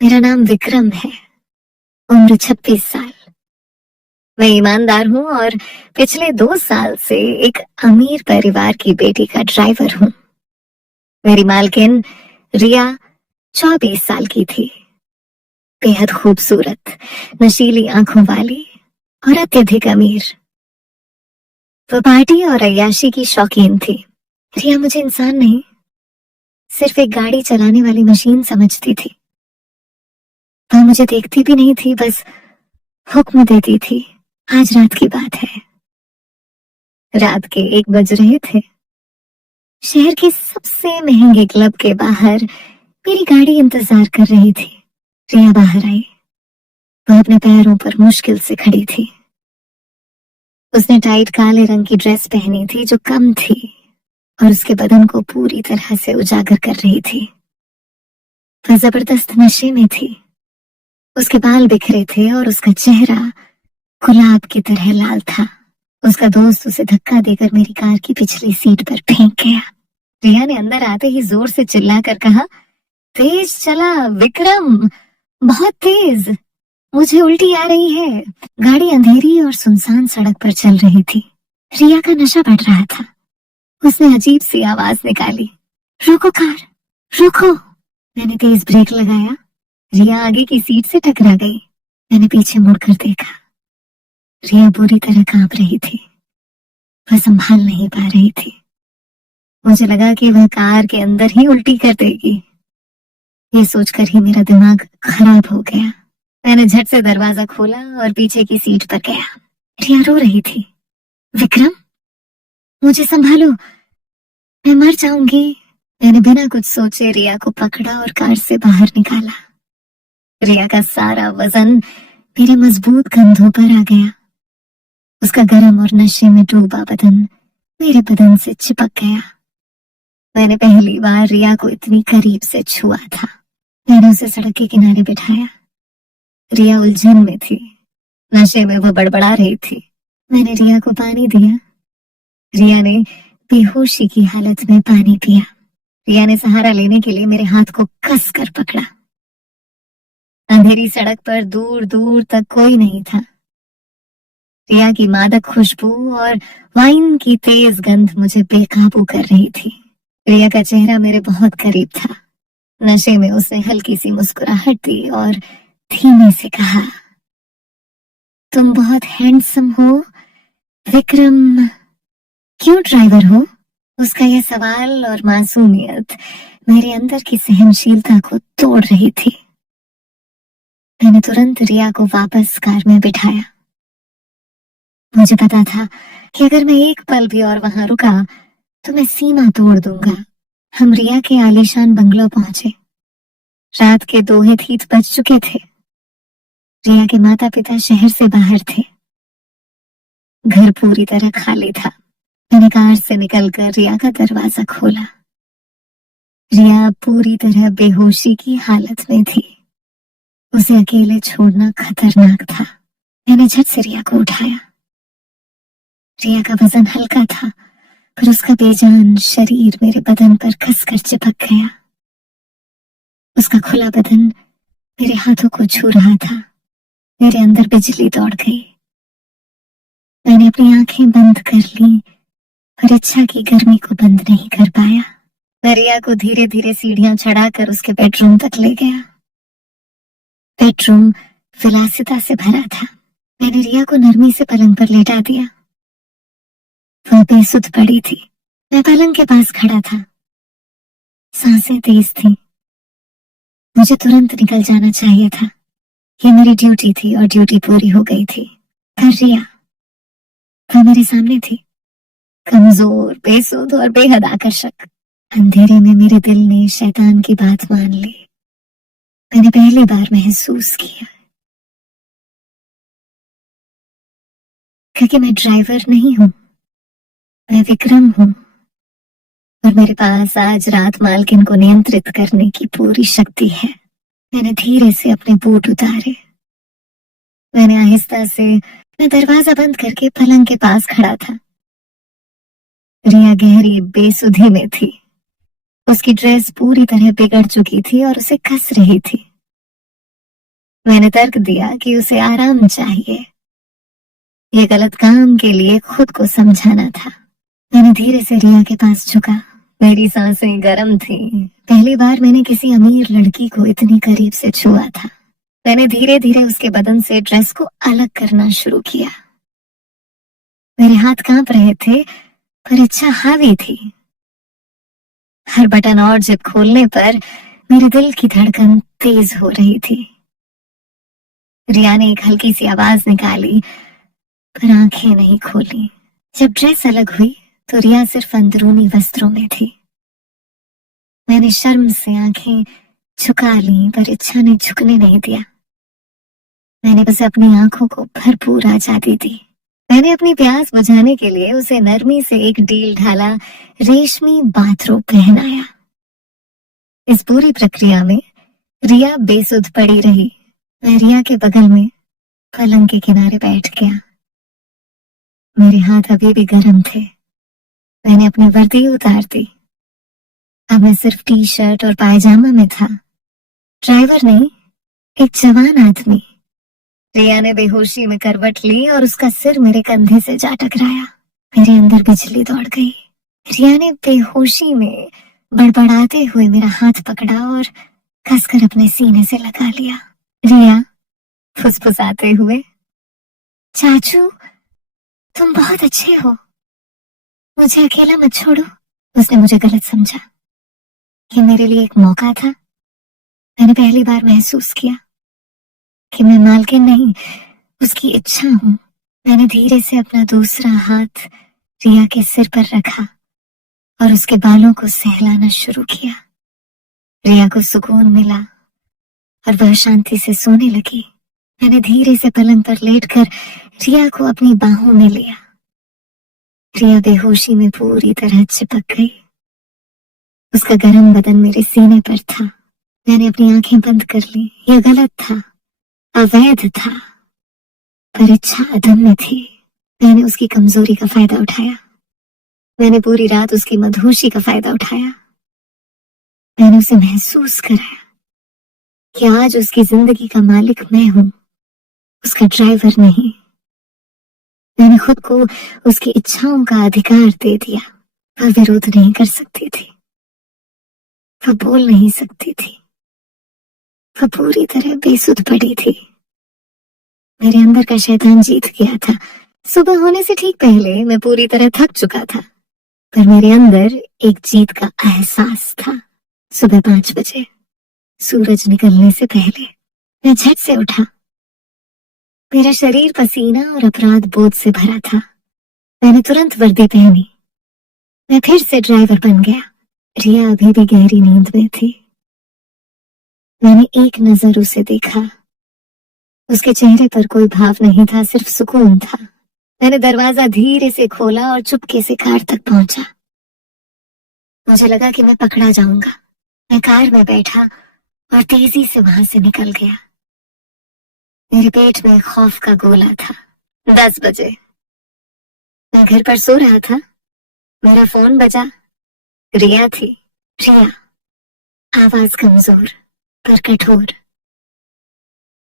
मेरा नाम विक्रम है। उम्र 26 साल। मैं ईमानदार हूँ और पिछले 2 साल से एक अमीर परिवार की बेटी का ड्राइवर हूँ। मेरी मालकिन रिया 24 साल की थी। बेहद खूबसूरत, नशीली आंखों वाली और अत्यधिक अमीर। वो पार्टी और अय्याशी की शौकीन थी। रिया मुझे इंसान नहीं, सिर्फ एक गाड़ी चलाने वाली मशीन समझती थी। वो मुझे देखती भी नहीं थी, बस हुक्म देती थी। आज रात की बात है। रात के 1 बज रहे थे। शहर के सबसे महंगे क्लब के बाहर मेरी गाड़ी इंतजार कर रही थी। रिया बाहर आई। वह अपने पैरों पर मुश्किल से खड़ी थी। उसने टाइट काले रंग की ड्रेस पहनी थी जो कम थी और उसके बदन को पूरी तरह से उजागर कर रही थी। वह जबरदस्त नशे में थी। उसके बाल बिखरे थे और उसका चेहरा गुलाब की तरह लाल था। उसका दोस्त उसे धक्का देकर मेरी कार की पिछली सीट पर फेंक गया। रिया ने अंदर आते ही जोर से चिल्लाकर कहा, तेज चला विक्रम, बहुत तेज, मुझे उल्टी आ रही है। गाड़ी अंधेरी और सुनसान सड़क पर चल रही थी। रिया का नशा बढ़ रहा था। उसने अजीब सी आवाज निकाली, रुको कार, रुको। मैंने तेज ब्रेक लगाया। रिया आगे की सीट से टकरा गई। मैंने पीछे मुड़कर देखा। रिया बुरी तरह कांप रही थी। वह संभाल नहीं पा रही थी। मुझे लगा कि वह कार के अंदर ही उल्टी कर देगी। ये सोचकर ही मेरा दिमाग खराब हो गया। मैंने झट से दरवाजा खोला और पीछे की सीट पर गया। रिया रो रही थी। विक्रम, मुझे संभालो, मैं मर जाऊंगी। मैंने बिना कुछ सोचे रिया को पकड़ा और कार से बाहर निकाला। रिया का सारा वजन मेरे मजबूत कंधों पर आ गया। उसका गर्म और नशे में डूबा बदन मेरे बदन से चिपक गया। मैंने पहली बार रिया को इतनी करीब से छुआ था। मैंने उसे सड़क के किनारे बिठाया। रिया उलझन में थी। नशे में वो बड़बड़ा रही थी। मैंने रिया को पानी दिया। रिया ने बेहोशी की हालत में पानी पिया। रिया ने सहारा लेने के लिए मेरे हाथ को कस कर पकड़ा। अंधेरी सड़क पर दूर दूर तक कोई नहीं था। रिया की मादक खुशबू और वाइन की तेज गंध मुझे बेकाबू कर रही थी। रिया का चेहरा मेरे बहुत करीब था। नशे में उसने हल्की सी मुस्कुराहट दी और धीमे से कहा, तुम बहुत हैंडसम हो विक्रम। क्यों ड्राइवर हो? उसका यह सवाल और मासूमियत मेरे अंदर की सहनशीलता को तोड़ रही थी। मैंने तुरंत रिया को वापस कार में बिठाया। मुझे पता था कि अगर मैं एक पल भी और वहां रुका तो मैं सीमा तोड़ दूंगा। हम रिया के आलीशान बंगलो पहुंचे। रात के 2:30 बज चुके थे। रिया के माता पिता शहर से बाहर थे। घर पूरी तरह खाली था। मैंने कार से निकलकर रिया का दरवाजा खोला। रिया पूरी तरह बेहोशी की हालत में थी। उसे अकेले छोड़ना खतरनाक था। मैंने झट से रिया को उठाया। रिया का वजन हल्का था, पर उसका बेजान शरीर मेरे बदन पर कसकर चिपक गया। उसका खुला बदन मेरे हाथों को छू रहा था। मेरे अंदर बिजली दौड़ गई। मैंने अपनी आंखें बंद कर ली, पर इच्छा की गर्मी को बंद नहीं कर पाया। मैं रिया को धीरे धीरे सीढ़ियां चढ़ाकर उसके बेडरूम तक ले गया। बेडरूम विलासिता से भरा था। मैंने रिया को नरमी से पलंग पर लेटा दिया। वह बेसुध पड़ी थी। मैं पलंग के पास खड़ा था। सांसें तेज थी। मुझे तुरंत निकल जाना चाहिए था। ये मेरी ड्यूटी थी और ड्यूटी पूरी हो गई थी। पर रिया, वह मेरे सामने थी, कमजोर, बेसुध और बेहद आकर्षक। अंधेरे में मेरे दिल ने शैतान की बात मान ली। मैंने पहली बार महसूस किया क्योंकि मैं ड्राइवर नहीं हूं, मैं विक्रम हूं और मेरे पास आज रात मालकिन को नियंत्रित करने की पूरी शक्ति है। मैंने धीरे से अपने बूट उतारे। मैंने आहिस्ता से मैं दरवाजा बंद करके पलंग के पास खड़ा था। रिया गहरी बेसुधी में थी। उसकी ड्रेस पूरी तरह बिगड़ चुकी थी और उसे कस रही थी। मैंने तर्क दिया कि उसे आराम चाहिए। ये गलत काम के लिए खुद को समझाना था। मैंने धीरे से रिया के पास झुका। मेरी सांसें गर्म थी। पहली बार मैंने किसी अमीर लड़की को इतनी करीब से छुआ था। मैंने धीरे धीरे उसके बदन से ड्रेस को अलग करना शुरू किया। मेरे हाथ कांप रहे थे, पर इच्छा हावी थी। हर बटन और जिप खोलने पर मेरे दिल की धड़कन तेज हो रही थी। रिया ने एक हल्की सी आवाज निकाली, पर आंखें नहीं खोली। जब ड्रेस अलग हुई तो रिया सिर्फ अंदरूनी वस्त्रों में थी। मैंने शर्म से आंखें झुका ली, पर इच्छा ने झुकने नहीं दिया। मैंने उसे अपनी आंखों को भरपूर आजादी दी। मैंने अपनी प्यास बुझाने के लिए उसे नरमी से एक डील ढाला रेशमी बाथरोब पहनाया। इस पूरी प्रक्रिया में रिया बेसुध पड़ी रही। मैं रिया के बगल में पलंग के किनारे बैठ गया। मेरे हाथ अभी भी गर्म थे। मैंने अपनी वर्दी उतार दी। अब मैं सिर्फ टी शर्ट और पायजामा में था। ड्राइवर नहीं, एक जवान आदमी। रिया ने बेहोशी में करवट ली और उसका सिर मेरे कंधे से जा टकराया। मेरे अंदर बिजली दौड़ गई। रिया ने बेहोशी में बड़बड़ाते हुए मेरा हाथ पकड़ा और कसकर अपने सीने से लगा लिया। रिया फुसफुसाते हुए, चाचू तुम बहुत अच्छे हो, मुझे अकेला मत छोड़ो। उसने मुझे गलत समझा। ये मेरे लिए एक मौका था। मैंने पहली बार महसूस किया कि मैं मालकिन नहीं, उसकी इच्छा हूं। मैंने धीरे से अपना दूसरा हाथ रिया के सिर पर रखा और उसके बालों को सहलाना शुरू किया। रिया को सुकून मिला और वह शांति से सोने लगी। मैंने धीरे से पलंग पर लेटकर रिया को अपनी बाहों में लिया। रिया बेहोशी में पूरी तरह चिपक गई। उसका गर्म बदन मेरे सीने पर था। मैंने अपनी आंखें बंद कर ली। यह गलत था, अवैध था, पर इच्छा अदम्य थी। मैंने उसकी कमजोरी का फायदा उठाया। मैंने पूरी रात उसकी मदहोशी का फायदा उठाया। मैंने उसे महसूस कराया कि आज उसकी जिंदगी का मालिक मैं हूं, उसका ड्राइवर नहीं। मैंने खुद को उसकी इच्छाओं का अधिकार दे दिया। वह विरोध नहीं कर सकती थी, वह बोल नहीं सकती थी, वह पूरी तरह बेसुध पड़ी थी। मेरे अंदर का शैतान जीत गया था। सुबह होने से ठीक पहले मैं पूरी तरह थक चुका था, पर मेरे अंदर एक जीत का एहसास था। सुबह 5 बजे, सूरज निकलने से पहले, मैं झट से उठा। मेरा शरीर पसीना और अपराध बोध से भरा था। मैंने तुरंत वर्दी पहनी। मैं फिर से ड्राइवर बन गया। रिया अभी भी गहरी नींद में थी। मैंने एक नजर उसे देखा। उसके चेहरे पर कोई भाव नहीं था, सिर्फ सुकून था। मैंने दरवाजा धीरे से खोला और चुपके से कार तक पहुंचा। मुझे लगा कि मैं पकड़ा जाऊंगा। मैं कार में बैठा और तेजी से वहां से निकल गया। मेरे पेट में खौफ का गोला था। 10 बजे, मैं घर पर सो रहा था। मेरा फोन बजा। रिया थी। रिया, आवाज कमजोर पर कठोर।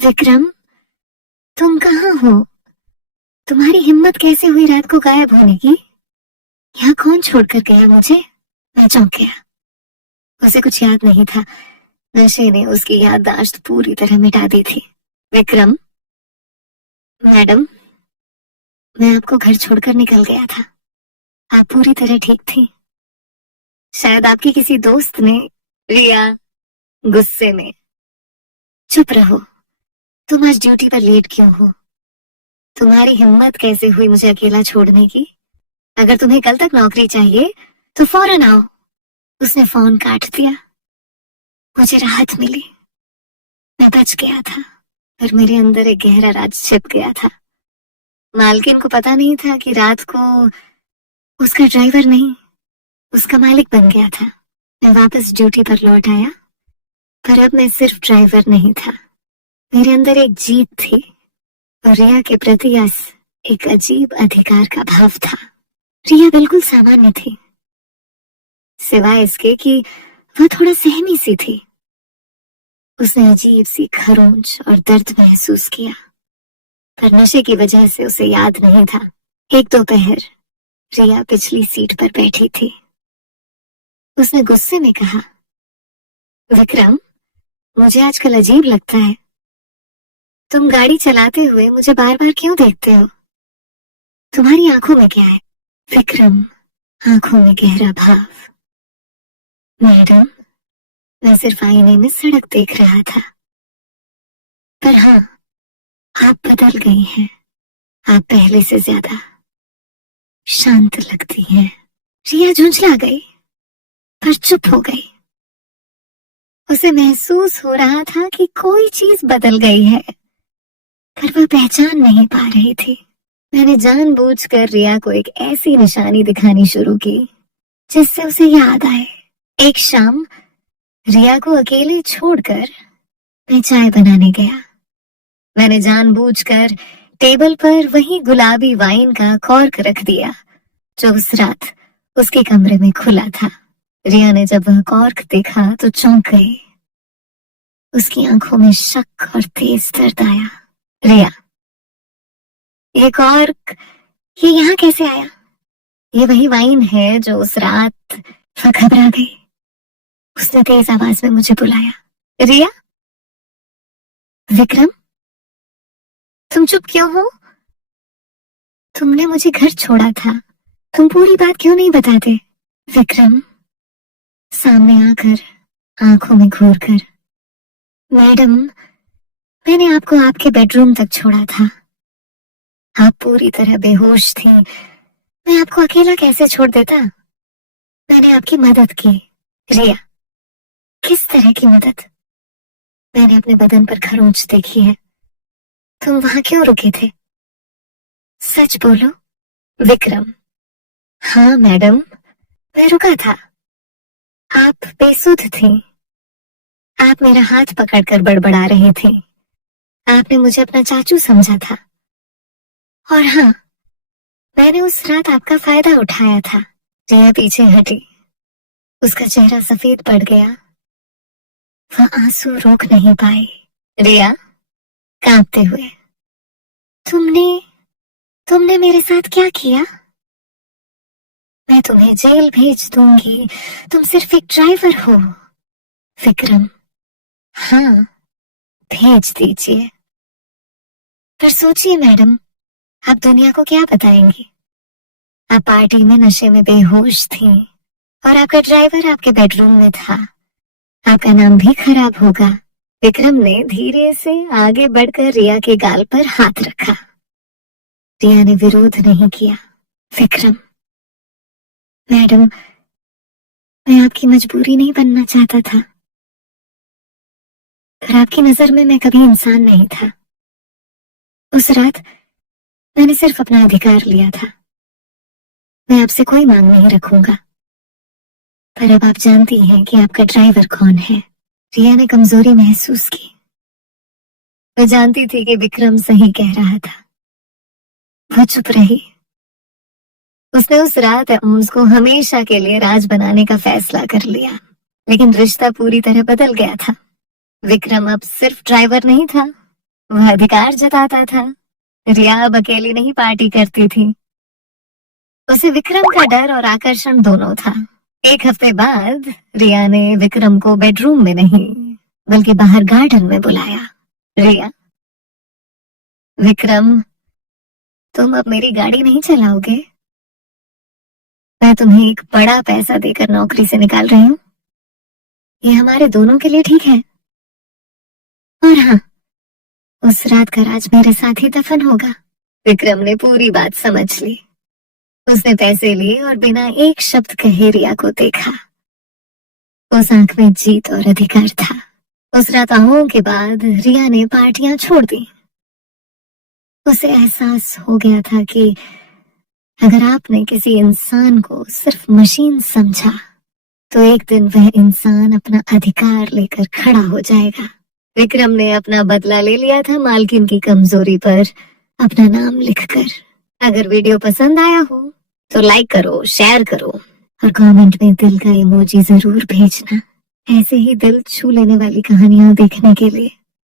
विक्रम, तुम कहाँ हो? तुम्हारी हिम्मत कैसे हुई रात को गायब होने की? यहाँ कौन छोड़कर गया मुझे? मैं चौंक गया। उसे कुछ याद नहीं था। नशे ने उसकी याददाश्त पूरी तरह मिटा दी थी। विक्रम, मैडम, मैं आपको घर छोड़कर निकल गया था। आप पूरी तरह ठीक थी। शायद आपकी किसी दोस्त ने। रिया गुस्से में, चुप रहो। तुम आज ड्यूटी पर लेट क्यों हो? तुम्हारी हिम्मत कैसे हुई मुझे अकेला छोड़ने की? अगर तुम्हें कल तक नौकरी चाहिए तो फौरन आओ। उसने फोन काट दिया। मुझे राहत मिली। मैं बच गया था, पर मेरे अंदर एक गहरा राज छिप गया था। मालकिन को पता नहीं था कि रात को उसका ड्राइवर नहीं, उसका मालिक बन गया था। मैं वापस ड्यूटी पर लौट आया, पर अब मैं सिर्फ ड्राइवर नहीं था। मेरे अंदर एक जीत थी और रिया के प्रति एक अजीब अधिकार का भाव था। रिया बिल्कुल सामान्य थी, सिवाय इसके कि वह थोड़ा सहमी सी थी। उसने अजीब सी खरोंच और दर्द महसूस किया, पर नशे की वजह से उसे याद नहीं था। एक दोपहर रिया पिछली सीट पर बैठी थी। उसने गुस्से में कहा, विक्रम, मुझे आजकल अजीब लगता है। तुम गाड़ी चलाते हुए मुझे बार बार क्यों देखते हो? तुम्हारी आंखों में क्या है? विक्रम आंखों में गहरा भाव। मैडम, मैं सिर्फ आईने में सड़क देख रहा था। पर हाँ, आप बदल गई हैं। आप पहले से ज्यादा शांत लगती हैं। रिया झुंझला गई, पर चुप हो गई। उसे महसूस हो रहा था कि कोई चीज बदल गई है, पर वह पहचान नहीं पा रही थी। मैंने जानबूझकर रिया को एक ऐसी निशानी दिखानी शुरू की जिससे उसे याद आए। एक शाम रिया को अकेले छोड़कर मैं चाय बनाने गया। मैंने जानबूझकर टेबल पर वही गुलाबी वाइन का कॉर्क रख दिया जो उस रात उसके कमरे में खुला था। रिया ने जब वह कॉर्क देखा तो चौंक गई। उसकी आंखों में शक और तेज दर्द आया। रिया, ये कॉर्क ये यहाँ कैसे आया? ये वही वाइन है जो उस रात। वह घबरा गई। उसने तेज आवाज में मुझे बुलाया, रिया। विक्रम, तुम चुप क्यों हो? तुमने मुझे घर छोड़ा था, तुम पूरी बात क्यों नहीं बताते? विक्रम सामने आकर आंखों में घूर कर, मैडम, मैंने आपको आपके बेडरूम तक छोड़ा था। आप पूरी तरह बेहोश थी। मैं आपको अकेला कैसे छोड़ देता? मैंने आपकी मदद की। रिया, किस तरह की मदद? मैंने अपने बदन पर खरोंच देखी है। तुम वहां क्यों रुके थे? सच बोलो। विक्रम, हाँ मैडम, मैं रुका था। आप बेसुध थी। आप मेरा हाथ पकड़कर बड़बड़ा रही थी। आपने मुझे अपना चाचू समझा था। और हाँ, मैंने उस रात आपका फायदा उठाया था। रिया पीछे हटी। उसका चेहरा सफेद पड़ गया। वह आंसू रोक नहीं पाई। रिया कांपते हुए, तुमने तुमने मेरे साथ क्या किया? मैं तुम्हें जेल भेज दूंगी। तुम सिर्फ एक ड्राइवर हो। विक्रम, हाँ, भेज दीजिए। पर सोचिए मैडम, आप दुनिया को क्या बताएंगी? आप पार्टी में नशे में बेहोश थी और आपका ड्राइवर आपके बेडरूम में था। आपका नाम भी खराब होगा। विक्रम ने धीरे से आगे बढ़कर रिया के गाल पर हाथ रखा। रिया ने विरोध नहीं किया। विक्रम, मैडम, मैं आपकी मजबूरी नहीं बनना चाहता था, पर आपकी नजर में मैं कभी इंसान नहीं था। उस रात मैंने सिर्फ अपना अधिकार लिया था। मैं आपसे कोई मांग नहीं रखूंगा। पर अब आप जानती हैं कि आपका ड्राइवर कौन है। रिया ने कमजोरी महसूस की। वह जानती थी कि विक्रम सही कह रहा था। वह चुप रही। उसने उस रात उसको हमेशा के लिए राज बनाने का फैसला कर लिया, लेकिन रिश्ता पूरी तरह बदल गया था। विक्रम अब सिर्फ ड्राइवर नहीं था, वह अधिकार जताता था। रिया अब अकेली नहीं पार्टी करती थी। उसे विक्रम का डर और आकर्षण दोनों था। एक हफ्ते बाद रिया ने विक्रम को बेडरूम में नहीं बल्कि बाहर गार्डन में बुलाया। रिया, विक्रम, तुम अब मेरी गाड़ी नहीं चलाओगे? मैं तुम्हें एक बड़ा पैसा देकर नौकरी से निकाल रही हूँ। ये हमारे दोनों के लिए ठीक है। और हाँ, उस रात का राज मेरे साथ ही दफन होगा। विक्रम ने पूरी बात समझ ली। उसने पैसे लिए और बिना एक शब्द कहे रिया को देखा। उस आंख में जीत और अधिकार था। उस रातों के बाद रिया ने पार्टियां छोड़ दी। उसे एहसास हो गया था कि अगर आपने किसी इंसान को सिर्फ मशीन समझा तो एक दिन वह इंसान अपना अधिकार लेकर खड़ा हो जाएगा। विक्रम ने अपना बदला ले लिया था मालकिन की कमजोरी पर अपना नाम लिखकर। अगर वीडियो पसंद आया हो तो लाइक करो, शेयर करो और कमेंट में दिल का इमोजी जरूर भेजना। ऐसे ही दिल छू लेने वाली कहानियां देखने के लिए।